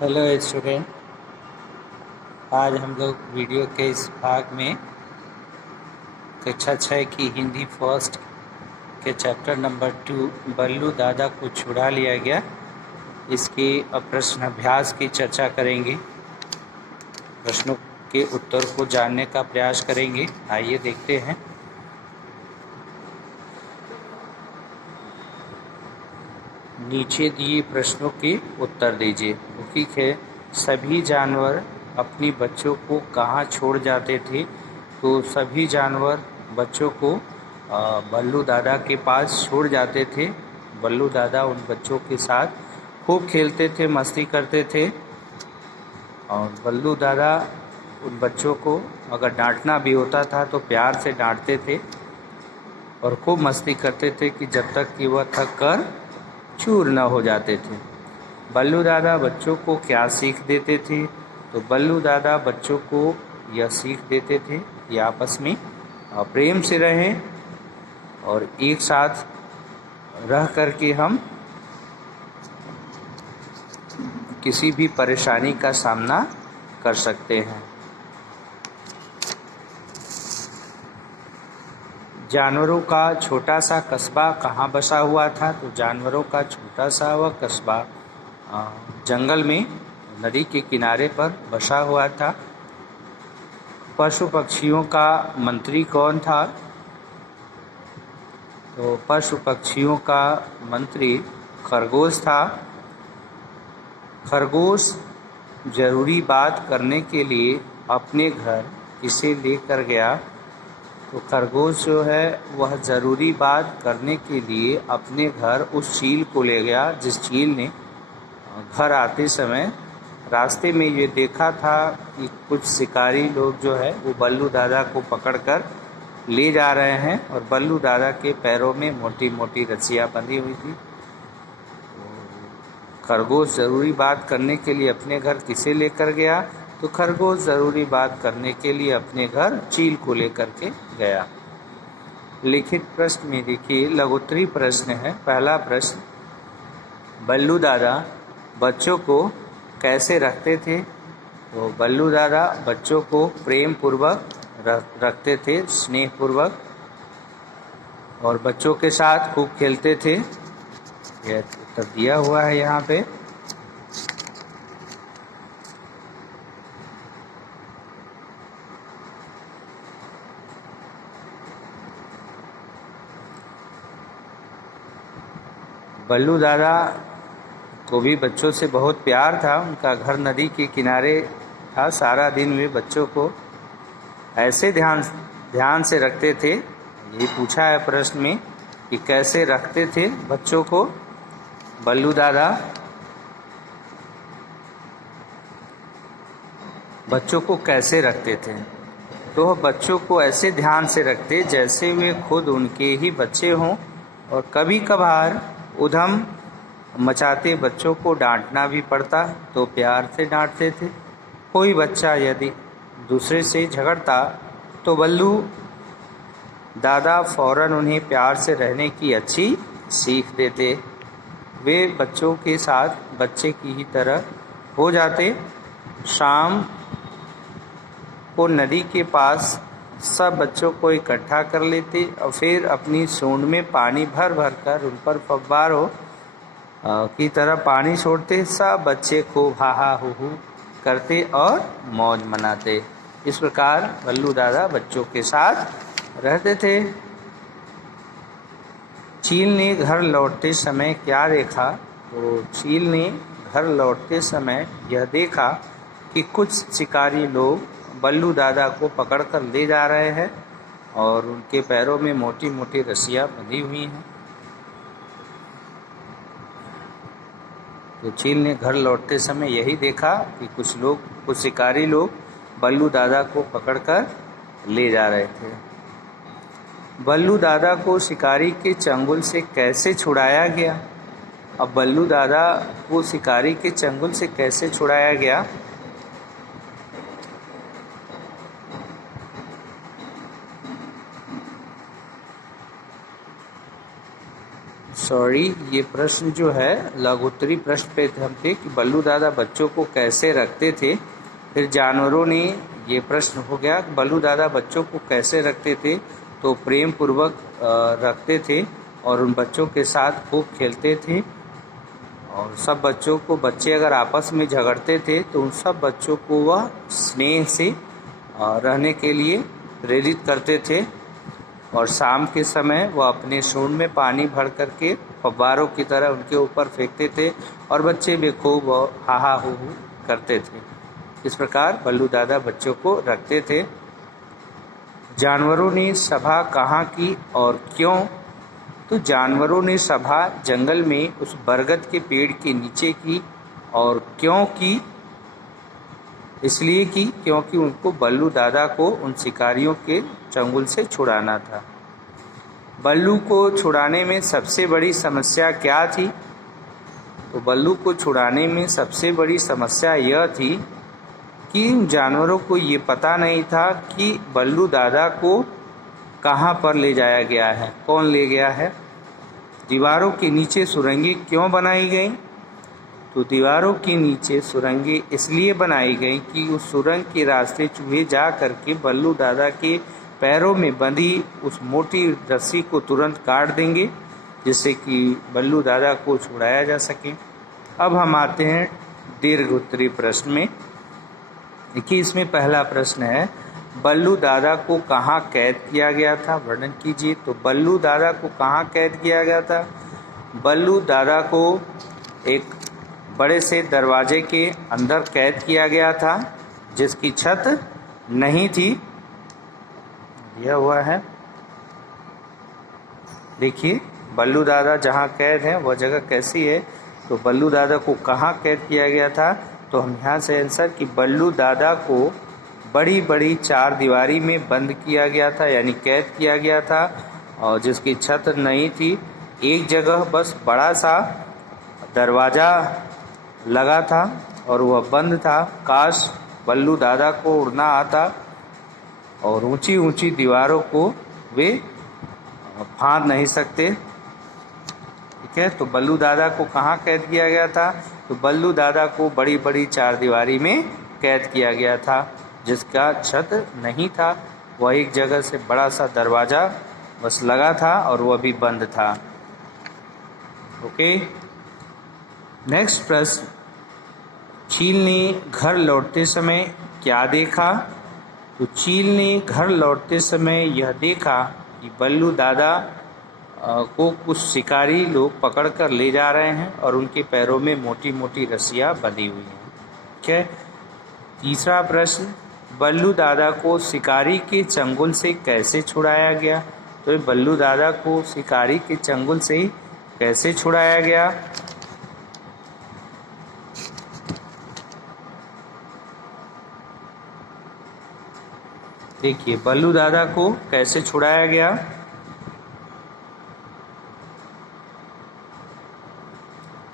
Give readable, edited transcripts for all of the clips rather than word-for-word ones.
Hello student. आज हम लोग वीडियो के इस भाग में कक्षा 6 की हिंदी फर्स्ट के चैप्टर नंबर 2 बल्लू दादा को छुड़ा लिया गया, इसके प्रश्न अभ्यास की चर्चा करेंगे। प्रश्नों के उत्तर को जानने का प्रयास करेंगे। आइए देखते हैं। नीचे दिए प्रश्नों के उत्तर दीजिए। ठीक है, सभी जानवर अपनी बच्चों को कहाँ छोड़ जाते थे? तो सभी जानवर बच्चों को बल्लू दादा के पास छोड़ जाते थे। बल्लू दादा उन बच्चों के साथ खूब खेलते थे, मस्ती करते थे। और बल्लू दादा उन बच्चों को अगर डांटना भी होता था तो प्यार से डांटते थे और खूब मस्ती करते थे कि जब तक कि वह थक कर चूर न हो जाते थे। बल्लू दादा बच्चों को क्या सीख देते थे? तो बल्लू दादा बच्चों को यह सीख देते थे कि आपस में प्रेम से रहें और एक साथ रह कर के हम किसी भी परेशानी का सामना कर सकते हैं। जानवरों का छोटा सा कस्बा कहाँ बसा हुआ था? तो जानवरों का छोटा सा वह कस्बा जंगल में नदी के किनारे पर बसा हुआ था। पशु पक्षियों का मंत्री कौन था? तो पशु पक्षियों का मंत्री खरगोश था। खरगोश जरूरी बात करने के लिए अपने घर किसे लेकर गया? तो खरगोश जो है वह ज़रूरी बात करने के लिए अपने घर उस चील को ले गया जिस चील ने घर आते समय रास्ते में ये देखा था कि कुछ शिकारी लोग जो है वो बल्लू दादा को पकड़कर ले जा रहे हैं और बल्लू दादा के पैरों में मोटी मोटी रस्सियाँ बंधी हुई थी। खरगोश ज़रूरी बात करने के लिए अपने घर किसे लेकर गया? तो खरगोश ज़रूरी बात करने के लिए अपने घर चील को लेकर के गया। लिखित प्रश्न में देखिए, लघुत्तरी प्रश्न है। पहला प्रश्न, बल्लू दादा बच्चों को कैसे रखते थे? तो बल्लू दादा बच्चों को प्रेम पूर्वक रखते थे, स्नेह पूर्वक, और बच्चों के साथ खूब खेलते थे। यह उत्तर दिया हुआ है यहाँ पे। बल्लू दादा को भी बच्चों से बहुत प्यार था। उनका घर नदी के किनारे था। सारा दिन वे बच्चों को ऐसे ध्यान से रखते थे। ये पूछा है प्रश्न में कि कैसे रखते थे बच्चों को बल्लू दादा। बच्चों को कैसे रखते थे? तो बच्चों को ऐसे ध्यान से रखते जैसे वे खुद उनके ही बच्चे हों, और कभी कभार उधम मचाते बच्चों को डांटना भी पड़ता तो प्यार से डांटते थे। कोई बच्चा यदि दूसरे से झगड़ता तो बल्लू दादा फौरन उन्हें प्यार से रहने की अच्छी सीख देते। वे बच्चों के साथ बच्चे की ही तरह हो जाते। शाम को नदी के पास सब बच्चों को इकट्ठा कर लेते और फिर अपनी सूंड में पानी भर भर कर उन पर फव्वारों की तरह पानी छोड़ते। सब बच्चे खूब हा हा हू हू करते और मौज मनाते। इस प्रकार बल्लू दादा बच्चों के साथ रहते थे। चील ने घर लौटते समय क्या देखा? तो चील ने घर लौटते समय यह देखा कि कुछ शिकारी लोग बल्लू दादा को पकड़कर ले जा रहे हैं और उनके पैरों में मोटी मोटी रस्सियाँ बंधी हुई हैं। तो चील ने घर लौटते समय यही देखा कि कुछ शिकारी लोग बल्लू दादा को पकड़कर ले जा रहे थे। बल्लू दादा को शिकारी के चंगुल से कैसे छुड़ाया गया? अब बल्लू दादा को शिकारी के चंगुल से कैसे छुड़ाया गया? सॉरी, ये प्रश्न जो है लघुत्तरी प्रश्न पे हम थे कि बल्लू दादा बच्चों को कैसे रखते थे। फिर जानवरों ने, ये प्रश्न हो गया बल्लू दादा बच्चों को कैसे रखते थे, तो प्रेम पूर्वक रखते थे और उन बच्चों के साथ खूब खेलते थे। और सब बच्चों को, बच्चे अगर आपस में झगड़ते थे तो उन सब बच्चों को वह स्नेह से रहने के लिए प्रेरित करते थे। और शाम के समय वह अपने सूंड में पानी भर करके फव्वारों की तरह उनके ऊपर फेंकते थे और बच्चे भी खूब हा हा हू हू करते थे। इस प्रकार बल्लू दादा बच्चों को रखते थे। जानवरों ने सभा कहाँ की और क्यों? तो जानवरों ने सभा जंगल में उस बरगद के पेड़ के नीचे की। और क्यों की? इसलिए की क्योंकि उनको बल्लू दादा को उन शिकारियों के चंगुल से छुड़ाना था। बल्लू को छुड़ाने में सबसे बड़ी समस्या क्या थी? तो बल्लू को छुड़ाने में सबसे बड़ी समस्या यह थी कि इन जानवरों को ये पता नहीं था कि बल्लू दादा को कहाँ पर ले जाया गया है, कौन ले गया है। दीवारों के नीचे सुरंगें क्यों बनाई गई? तो दीवारों के नीचे सुरंगें इसलिए बनाई गई कि उस सुरंग के रास्ते चूहे जा करके बल्लू दादा के पैरों में बंधी उस मोटी रस्सी को तुरंत काट देंगे, जिससे कि बल्लू दादा को छुड़ाया जा सके। अब हम आते हैं दीर्घ उत्तरी प्रश्न में। देखिए, इसमें पहला प्रश्न है, बल्लू दादा को कहाँ कैद किया गया था, वर्णन कीजिए। तो बल्लू दादा को कहाँ कैद किया गया था? बल्लू दादा को एक बड़े से दरवाजे के अंदर कैद किया गया था, जिसकी छत नहीं थी। दिया हुआ है, देखिए बल्लू दादा जहाँ कैद है वह जगह कैसी है। तो बल्लू दादा को कहाँ कैद किया गया था? तो हम यहाँ से आंसर कि बल्लू दादा को बड़ी बड़ी चार दीवारी में बंद किया गया था, यानी कैद किया गया था, और जिसकी छत नहीं थी। एक जगह बस बड़ा सा दरवाज़ा लगा था और वह बंद था। काश बल्लू दादा को उड़ना आता और ऊंची ऊंची दीवारों को वे फांद नहीं सकते। ठीक है, तो बल्लू दादा को कहाँ कैद किया गया था? तो बल्लू दादा को बड़ी बड़ी चार दीवारी में कैद किया गया था, जिसका छत नहीं था। वह एक जगह से बड़ा सा दरवाज़ा बस लगा था और वह भी बंद था। ओके, नेक्स्ट प्रश्न, चील ने घर लौटते समय क्या देखा? तो चील ने घर लौटते समय यह देखा कि बल्लू दादा को कुछ शिकारी लोग पकड़कर ले जा रहे हैं और उनके पैरों में मोटी मोटी रस्सियाँ बंधी हुई हैं। ठीक है, तीसरा प्रश्न, बल्लू दादा को शिकारी के चंगुल से कैसे छुड़ाया गया? तो बल्लू दादा को शिकारी के चंगुल से कैसे छुड़ाया गया? देखिए, बल्लू दादा को कैसे छुड़ाया गया?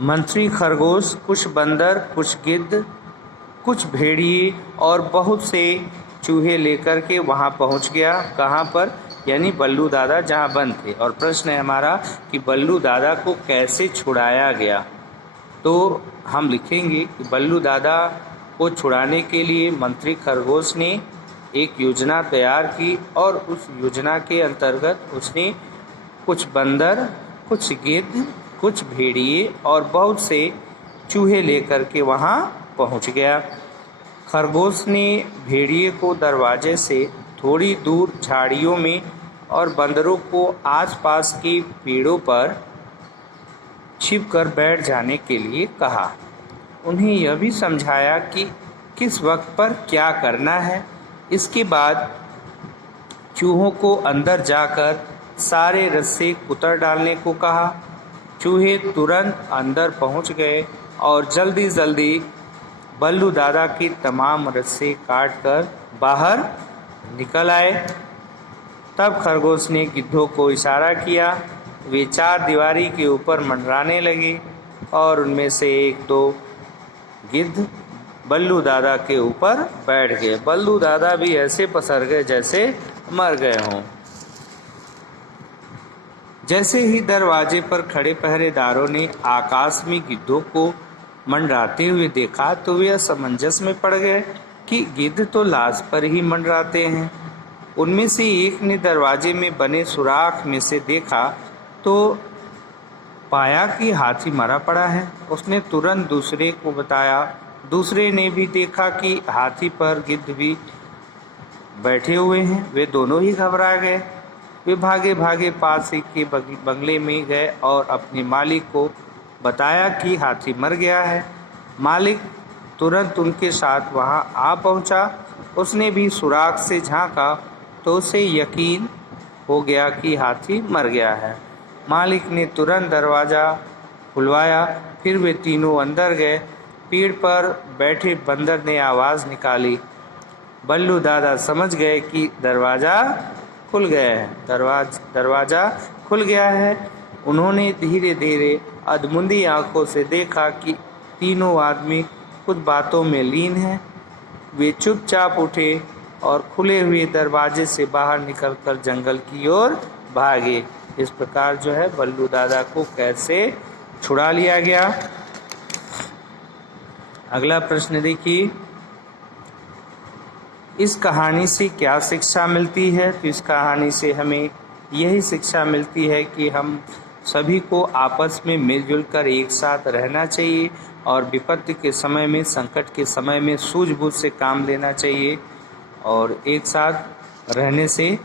मंत्री खरगोश, कुछ बंदर, कुछ गिद्ध, कुछ भेड़िए और बहुत से चूहे लेकर के वहाँ पहुँच गया। कहाँ पर? यानी बल्लू दादा जहाँ बंद थे। और प्रश्न है हमारा कि बल्लू दादा को कैसे छुड़ाया गया। तो हम लिखेंगे कि बल्लू दादा को छुड़ाने के लिए मंत्री खरगोश ने एक योजना तैयार की और उस योजना के अंतर्गत उसने कुछ बंदर, कुछ गिद्ध, कुछ भेड़िए और बहुत से चूहे लेकर के वहाँ पहुँच गया। खरगोश ने भेड़िए को दरवाजे से थोड़ी दूर झाड़ियों में और बंदरों को आसपास के पेड़ों पर छिपकर बैठ जाने के लिए कहा। उन्हें यह भी समझाया कि किस वक्त पर क्या करना है। इसके बाद चूहों को अंदर जाकर सारे रस्से कुतर डालने को कहा। चूहे तुरंत अंदर पहुंच गए और जल्दी जल्दी बल्लू दादा की तमाम रस्से काटकर बाहर निकल आए। तब खरगोश ने गिद्धों को इशारा किया। वे चार दीवारी के ऊपर मंडराने लगे और उनमें से एक दो गिद्ध बल्लू दादा के ऊपर बैठ गए। बल्लू दादा भी ऐसे पसर गए जैसे मर गए हों। जैसे ही दरवाजे पर खड़े पहरेदारों ने आकाश में गिद्धों को मंडराते हुए देखा तो वे असमंजस में पड़ गए कि गिद्ध तो लाश पर ही मंडराते हैं। उनमें से एक ने दरवाजे में बने सुराख में से देखा तो पाया कि हाथी मरा पड़ा है। उसने तुरंत दूसरे को बताया। दूसरे ने भी देखा कि हाथी पर गिद्ध भी बैठे हुए हैं। वे दोनों ही घबरा गए। वे भागे भागे पास ही के बंगले में गए और अपने मालिक को बताया कि हाथी मर गया है। मालिक तुरंत उनके साथ वहां आ पहुंचा। उसने भी सुराख से झांका तो उसे यकीन हो गया कि हाथी मर गया है। मालिक ने तुरंत दरवाज़ा खुलवाया। फिर वे तीनों अंदर गए। पेड़ पर बैठे बंदर ने आवाज़ निकाली। बल्लू दादा समझ गए कि दरवाज़ा खुल गया है। दरवाज़ा खुल गया है। उन्होंने धीरे धीरे अधमुंदी आंखों से देखा कि तीनों आदमी कुछ बातों में लीन हैं। वे चुपचाप उठे और खुले हुए दरवाजे से बाहर निकलकर जंगल की ओर भागे। इस प्रकार जो है बल्लू दादा को कैसे छुड़ा लिया गया। अगला प्रश्न देखिए, इस कहानी से क्या शिक्षा मिलती है? तो इस कहानी से हमें यही शिक्षा मिलती है कि हम सभी को आपस में मिलजुल कर एक साथ रहना चाहिए और विपत्ति के समय में, संकट के समय में सूझबूझ से काम लेना चाहिए और एक साथ रहने से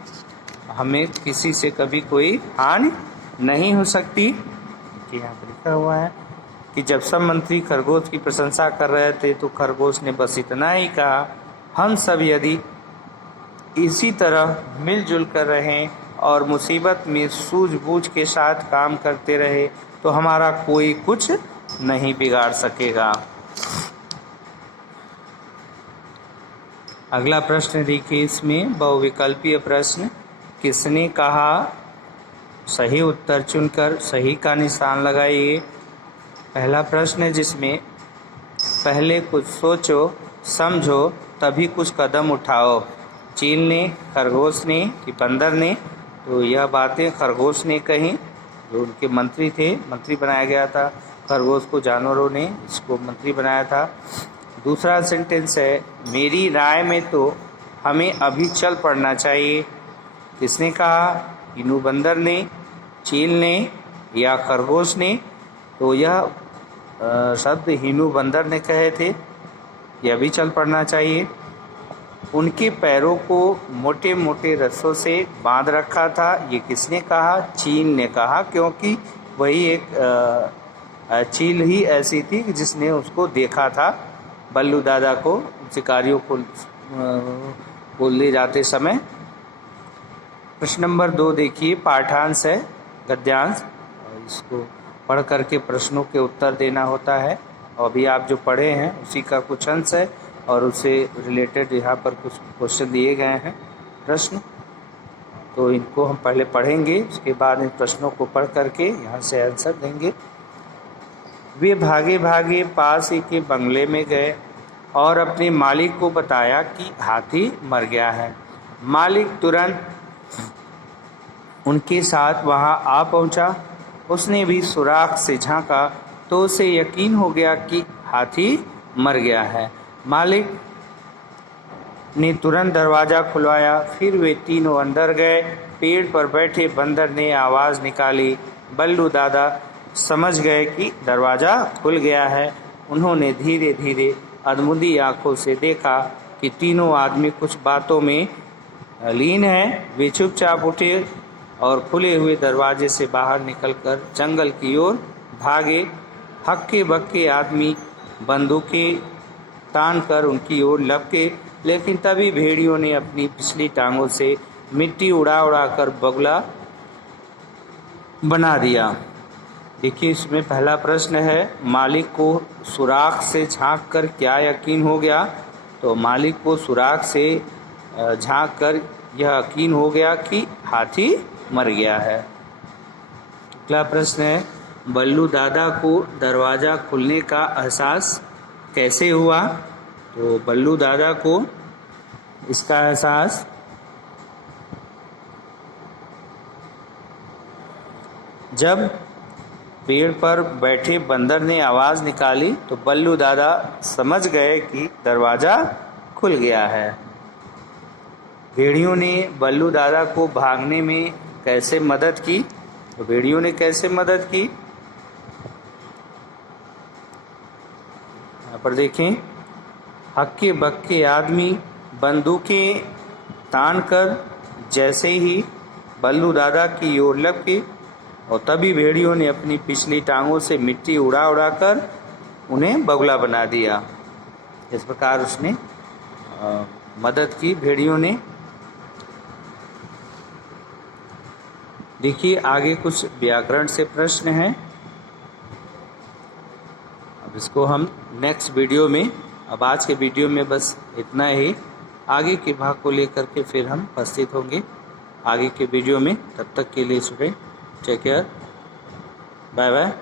हमें किसी से कभी कोई हानि नहीं हो सकती। यहाँ पर लिखा हुआ है कि जब सब मंत्री खरगोश की प्रशंसा कर रहे थे तो खरगोश ने बस इतना ही कहा, हम सब यदि इसी तरह मिलजुल कर रहें और मुसीबत में सूझबूझ के साथ काम करते रहे तो हमारा कोई कुछ नहीं बिगाड़ सकेगा। अगला प्रश्न देखिए, इसमें बहुविकल्पीय प्रश्न, किसने कहा, सही उत्तर चुनकर सही का निशान लगाइए। पहला प्रश्न है जिसमें पहले कुछ सोचो समझो तभी कुछ कदम उठाओ। चील ने, खरगोश ने कि बंदर ने? तो यह बातें खरगोश ने कही, जो उनके मंत्री थे, मंत्री बनाया गया था। खरगोश को जानवरों ने इसको मंत्री बनाया था। दूसरा सेंटेंस है, मेरी राय में तो हमें अभी चल पड़ना चाहिए। किसने कहा, इनू बंदर ने, चील ने या खरगोश ने? तो यह शब्द हिनू बंदर ने कहे थे, यह भी चल पड़ना चाहिए। उनके पैरों को मोटे मोटे रस्सों से बांध रखा था, ये किसने कहा? चील ने कहा, क्योंकि वही एक चील ही ऐसी थी जिसने उसको देखा था, बल्लू दादा को शिकारियों को ले जाते समय। प्रश्न नंबर 2 देखिए, पाठांश है, गद्यांश, इसको पढ़ करके प्रश्नों के उत्तर देना होता है। और अभी आप जो पढ़े हैं उसी का कुछ अंश है और उससे रिलेटेड यहाँ पर कुछ क्वेश्चन दिए गए हैं, प्रश्न, तो इनको हम पहले पढ़ेंगे, उसके बाद इन प्रश्नों को पढ़ करके यहाँ से आंसर देंगे। वे भागे भागे पास ही के बंगले में गए और अपने मालिक को बताया कि हाथी मर गया है। मालिक तुरंत उनके साथ वहां आ पहुंचा। उसने भी सुराख से झांका तो उसे यकीन हो गया कि हाथी मर गया है। मालिक ने तुरंत दरवाज़ा खुलवाया। फिर वे तीनों अंदर गए। पेड़ पर बैठे बंदर ने आवाज़ निकाली। बल्लू दादा समझ गए कि दरवाज़ा खुल गया है। उन्होंने धीरे धीरे अधमुंदी आंखों से देखा कि तीनों आदमी कुछ बातों में लीन हैं। वे चुपचाप उठे और खुले हुए दरवाजे से बाहर निकलकर जंगल की ओर भागे। हक्के बक्के आदमी बंदूकें तान कर उनकी ओर लपके, लेकिन तभी भेड़ियों ने अपनी पिछली टांगों से मिट्टी उड़ा उड़ा कर बगुला बना दिया। देखिए, इसमें पहला प्रश्न है, मालिक को सुराख से झांक कर क्या यकीन हो गया? तो मालिक को सुराख से झांक कर यह यकीन हो गया कि हाथी मर गया है। अगला प्रश्न है, बल्लू दादा को दरवाज़ा खुलने का एहसास कैसे हुआ? तो बल्लू दादा को इसका एहसास जब पेड़ पर बैठे बंदर ने आवाज़ निकाली तो बल्लू दादा समझ गए कि दरवाज़ा खुल गया है। भेड़ियों ने बल्लू दादा को भागने में कैसे मदद की? तो भेड़ियों ने कैसे मदद की, यहाँ पर देखें। हक्के बक्के आदमी बंदूकें तान कर जैसे ही बल्लू दादा की ओर लपके और तभी भेड़ियों ने अपनी पिछली टांगों से मिट्टी उड़ा उड़ा कर उन्हें बगुला बना दिया। इस प्रकार उसने मदद की भेड़ियों ने। देखिए आगे कुछ व्याकरण से प्रश्न हैं, अब इसको हम नेक्स्ट वीडियो में, अब आज के वीडियो में बस इतना ही। आगे के भाग को लेकर के फिर हम उपस्थित होंगे आगे के वीडियो में। तब तक के लिए student take care, bye bye.